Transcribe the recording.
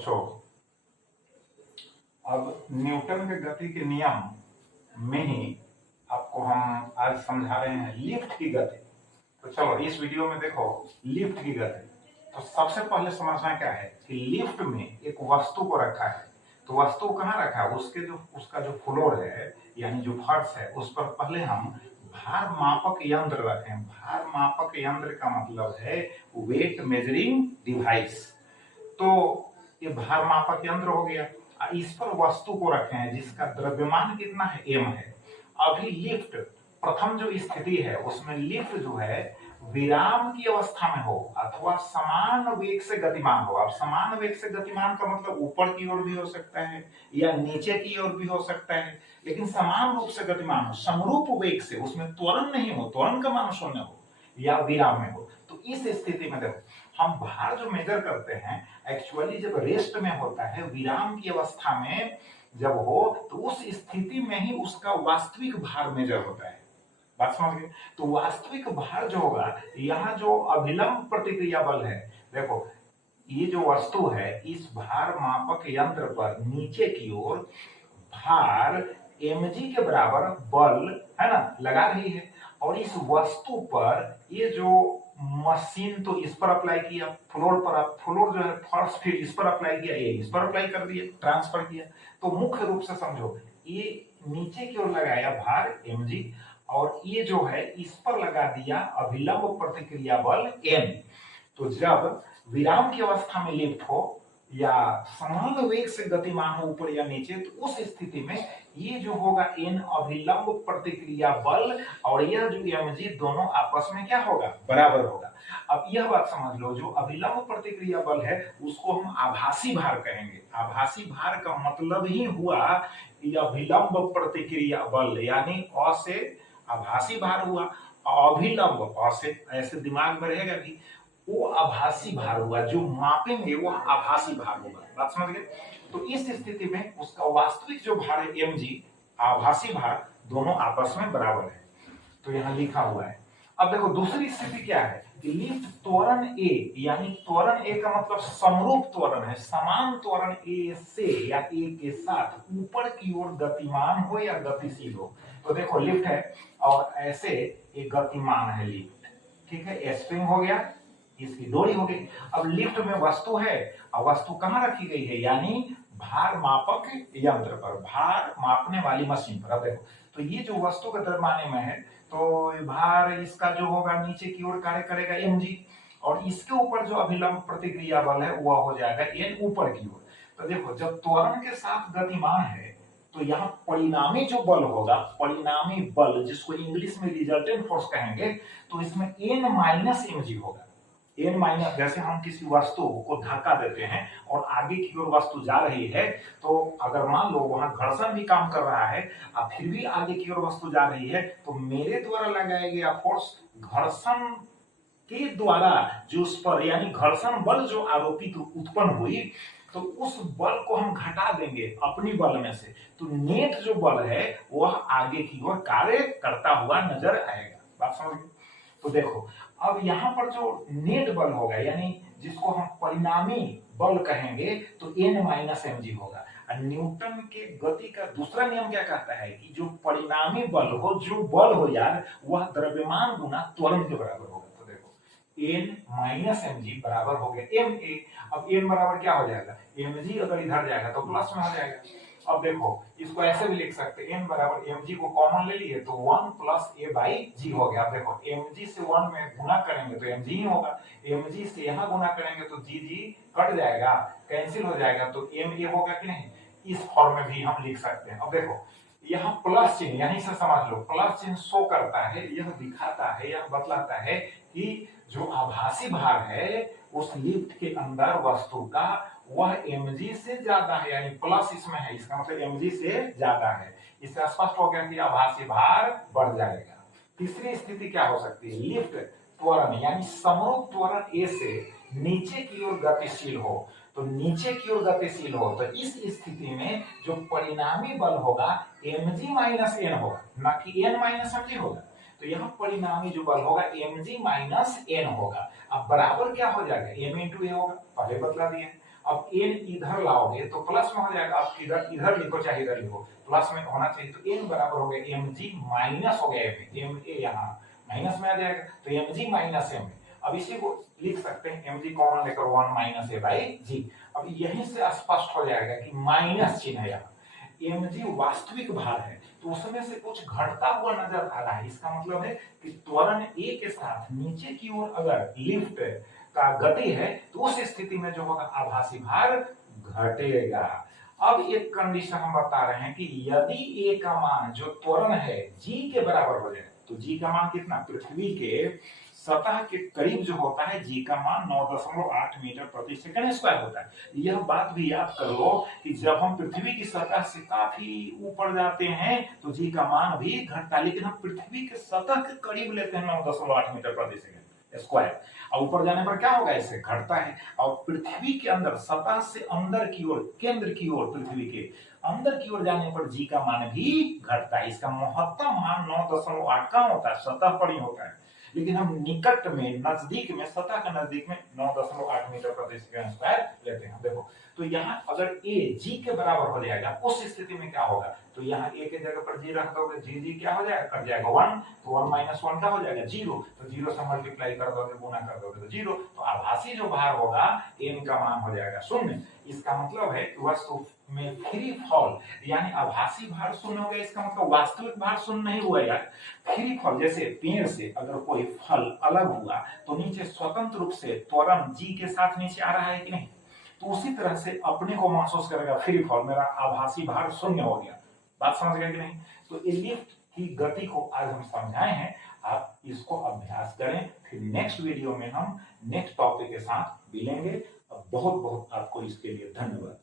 बच्चों, अब न्यूटन के गति के नियम में ही आपको हम आज समझा रहे हैं लिफ्ट की गति। तो चलो इस वीडियो में देखो लिफ्ट की गति। तो सबसे पहले समझना क्या है कि लिफ्ट में एक वस्तु को रखा है। तो वस्तु कहाँ रखा है? उसका जो फ्लोर है यानी जो फर्श है उस पर पहले हम भार मापक यंत्र रखें। भार मापक यंत्र का मतलब है वेट मेजरिंग डिवाइस। तो ये भार मापक यंत्र हो गया। इस पर वस्तु को रखे हैं जिसका द्रव्यमान कितना है? m है। अभी लिफ्ट प्रथम जो स्थिति है उसमें लिफ्ट जो है विराम की अवस्था में हो अथवा समान वेग से गतिमान हो। अब समान वेग से गतिमान का मतलब ऊपर की ओर भी हो सकता है या नीचे की ओर भी हो सकता है, लेकिन समान रूप से गतिमान हो, समरूप वेग से, उसमें त्वरण नहीं हो, त्वरण का मान शून्य हो या विराम में हो। तो इस स्थिति में देखो हम भार जो मेजर करते हैं एक्चुअली जब रेस्ट में होता है, विराम की अवस्था में जब हो तो उस स्थिति में ही उसका वास्तविक भार मेजर होता है। बात समझ गए? तो वास्तविक भार जो होगा, यहाँ जो अभिलंब प्रतिक्रिया बल है, देखो ये जो वस्तु है इस भार मापक यंत्र पर नीचे की ओर भार mg के बराबर बल है ना लगा रही है, और इस वस्तु पर ये जो मशीन तो इस पर अप्लाई किया, फ्लोर जो है फर्श फिर इस पर अप्लाई किया, ये इस पर अप्लाई कर दिया, ट्रांसफर किया। तो मुख्य रूप से समझो ये नीचे की ओर लगाया भार mg और ये जो है इस पर लगा दिया अभिलंब प्रतिक्रिया बल m। तो जब विराम की अवस्था में लिफ्ट हो या समान वेग से गतिमान हो ऊपर या नीचे, तो उस स्थिति में ये जो होगा n अभिलंब प्रतिक्रिया बल और यह जो mg दोनों आपस में क्या होगा? बराबर होगा। अब यह बात समझ लो, जो अभिलंब प्रतिक्रिया बल है उसको हम आभासी भार कहेंगे। आभासी भार का मतलब ही हुआ अभिलंब प्रतिक्रिया बल, यानी अ से आभासी भार हुआ, अभिलंब अ से ऐसे दिमाग में रहेगा कि वो आभासी भार हुआ, जो मापेंगे वो आभासी भार होगा। बात समझ गए? तो इस स्थिति में उसका वास्तविक जो भार है mg, आभासी भार, दोनों आपस में बराबर है। तो यहाँ लिखा हुआ है। अब देखो दूसरी स्थिति क्या है कि लिफ्ट त्वरण a, यानी त्वरण a का मतलब समरूप त्वरण है, समान त्वरण a से या a के साथ ऊपर की ओर गतिमान हो या गतिशील हो। तो देखो लिफ्ट है और ऐसे एक गतिमान है लिफ्ट, ठीक है, स्प्रिंग हो गया, इसकी डोरी हो गई। अब लिफ्ट में वस्तु है और वस्तु कहाँ रखी गई है? यानी भार मापक यंत्र पर, भार मापने वाली मशीन पर। अब देखो तो ये जो वस्तु का द्रव्यमान में है तो भार इसका जो होगा नीचे की ओर कार्य करेगा mg, और इसके ऊपर जो अभिलंब प्रतिक्रिया बल है वह हो जाएगा n ऊपर की ओर। तो देखो जब त्वरण के साथ गतिमान है तो यहाँ परिणामी जो बल होगा, परिणामी बल जिसको इंग्लिश में रिजल्टेंट फोर्स कहेंगे, तो इसमें n माइनस mg होगा। n माइनस, जैसे हम किसी वस्तु को धक्का देते हैं और आगे की ओर वस्तु जा रही है, तो अगर मान लो वहां घर्षण भी काम कर रहा है और फिर भी आगे की ओर वस्तु जा रही है, तो मेरे द्वारा लगाया गया फोर्स घर्षण के द्वारा जो उस पर, यानी घर्षण बल जो आरोपित उत्पन्न हुई, तो उस बल को हम घटा देंगे अपनी बल में से, तो नेट जो बल है वह आगे की ओर कार्य करता हुआ नजर आएगा। बात समझ गए? तो देखो अब यहाँ पर जो नेट बल होगा, यानी जिसको हम परिणामी बल कहेंगे, तो n माइनस mg होगा। न्यूटन के गति का दूसरा नियम क्या कहता है कि जो परिणामी बल हो, जो बल हो यार, वह द्रव्यमान गुना त्वरण के बराबर होगा। तो देखो n माइनस mg बराबर हो गया ma। अब n बराबर क्या हो जाएगा? mg अगर इधर जाएगा तो प्लस में हो जाएगा। अब देखो इसको ऐसे भी लिख सकते हैं, n बराबर mg को कॉमन ले लिए तो 1 प्लस a बाई g हो गया। अब देखो mg से 1 में गुना करेंगे तो mg ही होगा, mg से यहाँ गुना करेंगे तो g कट जाएगा, कैंसिल हो जाएगा, तो ma होगा कि नहीं? इस फॉर्म में भी हम लिख सकते हैं। अब देखो यहाँ प्लस चिन्ह, यहीं से समझ लो, प्लस चिन्ह शो करता है, यह दिखाता है, यह बतलाता है कि जो आभासी भार है उस लिफ्ट के अंदर वस्तु का वह mg से ज्यादा है, यानी प्लस इसमें है, इसका मतलब mg से ज्यादा है। इससे स्पष्ट हो गया कि आभासी भार बढ़ जाएगा। तीसरी स्थिति क्या हो सकती है? लिफ्ट त्वरण यानी समरूप त्वरण a से नीचे की ओर गतिशील हो, तो नीचे की ओर गतिशील हो, तो इस स्थिति में जो परिणामी बल होगा mg माइनस n होगा, ना कि n माइनस mg होगा। तो यहाँ परिणामी जो बल होगा mg माइनस n होगा। अब बराबर क्या हो जाएगा? m इंटू a होगा, पहले बतला दिए। अब n इधर लाओगे तो प्लस में हो जाएगा, आप इधर इधर लिखो चाहे इधर लिखो, प्लस में होना चाहिए, तो n बराबर हो गया mg माइनस हो गया ma, यहाँ माइनस में आ जाएगा तो mg माइनस ma। अब इसी को लिख सकते हैं mg कॉमन लेकर 1 माइनस a बाई g। अब यहीं से स्पष्ट हो जाएगा कि माइनस चिन्ह है, यहाँ mg वास्तविक भार है तो उसमें से कुछ घटता हुआ नजर आ रहा है, इसका मतलब है कि त्वरण a के साथ नीचे की ओर अगर लिफ्ट का गति है तो उस स्थिति में जो होगा आभासी भार घटेगा। अब एक कंडीशन हम बता रहे हैं कि यदि a का मान जो त्वरण है g के बराबर हो जाए, तो g का मान कितना, पृथ्वी के सतह के करीब जो होता है g का मान 9.8 मीटर प्रति सेकंड स्क्वायर होता है। यह बात भी याद कर लो कि जब हम पृथ्वी की सतह से काफी ऊपर जाते हैं तो g का मान भी घटता है, लेकिन हम पृथ्वी के सतह के करीब लेते हैं 9.8 मीटर प्रति सेकंड स्क्वायर, और ऊपर जाने पर क्या होगा, इसे घटता है। और पृथ्वी के अंदर सतह से अंदर की ओर, केंद्र की ओर, पृथ्वी के अंदर की ओर जाने पर g का मान भी घटता है। इसका महत्तम मान 9.8 का होता है, सतह पर ही होता है, लेकिन हम निकट में, नजदीक में, सतह के नजदीक में 9.8 मीटर प्रति सेकंड स्क्वायर लेते हैं। देखो तो यहाँ अगर a g के बराबर हो जाएगा उस स्थिति में क्या होगा, तो यहाँ a के जगह पर g रख दोगे, g क्या हो जाएगा, कट जाएगा 1, तो 1 माइनस 1 क्या हो जाएगा 0, तो 0 से मल्टीप्लाई कर दोगे, गुना कर दोगे तो 0, तो आभासी जो भार होगा n का मान हो जाएगा 0। इसका मतलब है कि वस्तु में फ्री फॉल यानी आभासी भार शून्य हो गया, इसका मतलब वास्तविक भार शून्य नहीं हुआ यार। फ्री फॉल जैसे पेड़ से अगर कोई फल अलग हुआ तो नीचे स्वतंत्र रूप से त्वरण g के साथ नीचे आ रहा है कि नहीं, तो उसी तरह से अपने को महसूस करेगा फ्री फॉल, मेरा आभासी भार शून्य हो गया। बात समझ गए कि नहीं। तो लिफ्ट की गति को आज हम समझाए हैं, आप इसको अभ्यास करें, फिर नेक्स्ट वीडियो में हम नेक्स्ट टॉपिक के साथ मिलेंगे। बहुत बहुत आपको इसके लिए धन्यवाद।